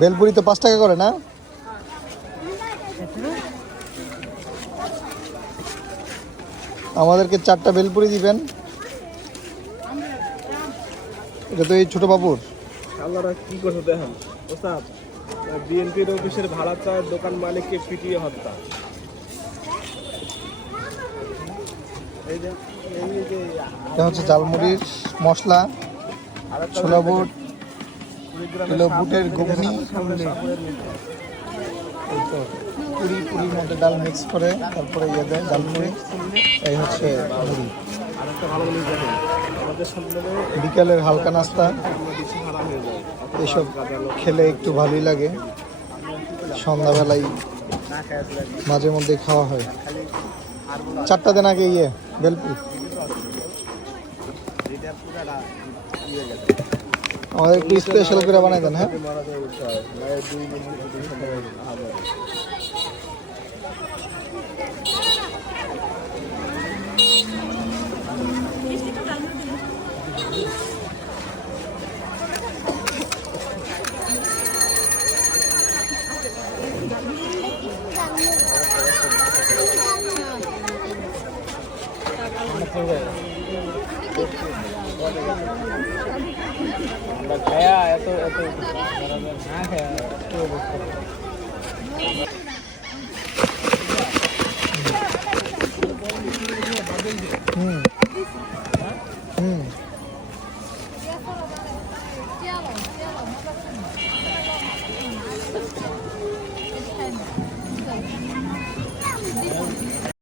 বেলপুরি তো 5 টাকা করে না? আমাদেরকে 4টা বেলপুরি দিবেন। এটা তো এই ছোট বাবুর। আল্লাহরা কি করছে দেখেন ওস্তাদ, বিএনপির অফিসের ভাড়াটা দোকান মালিককে পিটিয়ে হত্যা। এটা হচ্ছে ঝালমুড়ির মশলা, ছোলা বুট, কিলো বুটের ঘুগনি, পুরির মধ্যে ডাল মিক্স করে তারপরে ইয়ে দেয় ঝালমুড়ি। এই হচ্ছে মুড়ি। আরেকটা ভালো জিনিস দেখেন, আমাদের সম্মেলনে বিকালের হালকা নাস্তা, বেশি ভাড়া হয়ে যায়। এসব খেলে একটু ভালোই লাগে। সন্ধ্যাবেলায় মাঝে মধ্যে খাওয়া হয়। 4টা দিন আগে ইয়ে বেলপুরি আমাদের একটু স্পেশাল করে বানাই দেন। হ্যাঁ, খায়া এত এত না খায়া হুম।